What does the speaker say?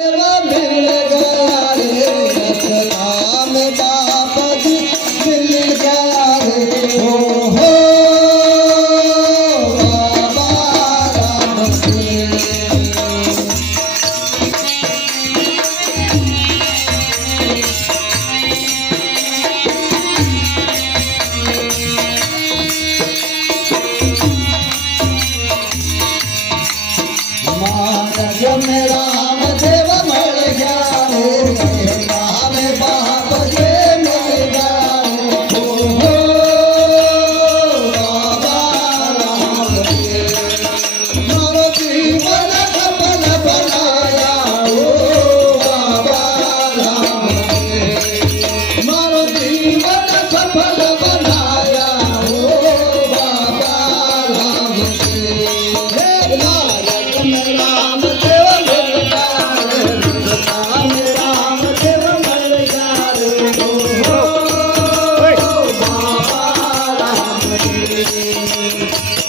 मिल गया रे राम बाप जी मिल गया रे हो बाबा राम जी। महाराज में राम देव मिल गया रे राम बाप जी मिल गया रे हो बाबा राम जी। मारो जीवन सफल बनाया ओ बाबा राम जी। मारो जीवन सफल बनाया ओ बाबा राम जी। हे भारत में राम देव मिल गया रे राम देव मिल गया रे हो बाबा राम जी।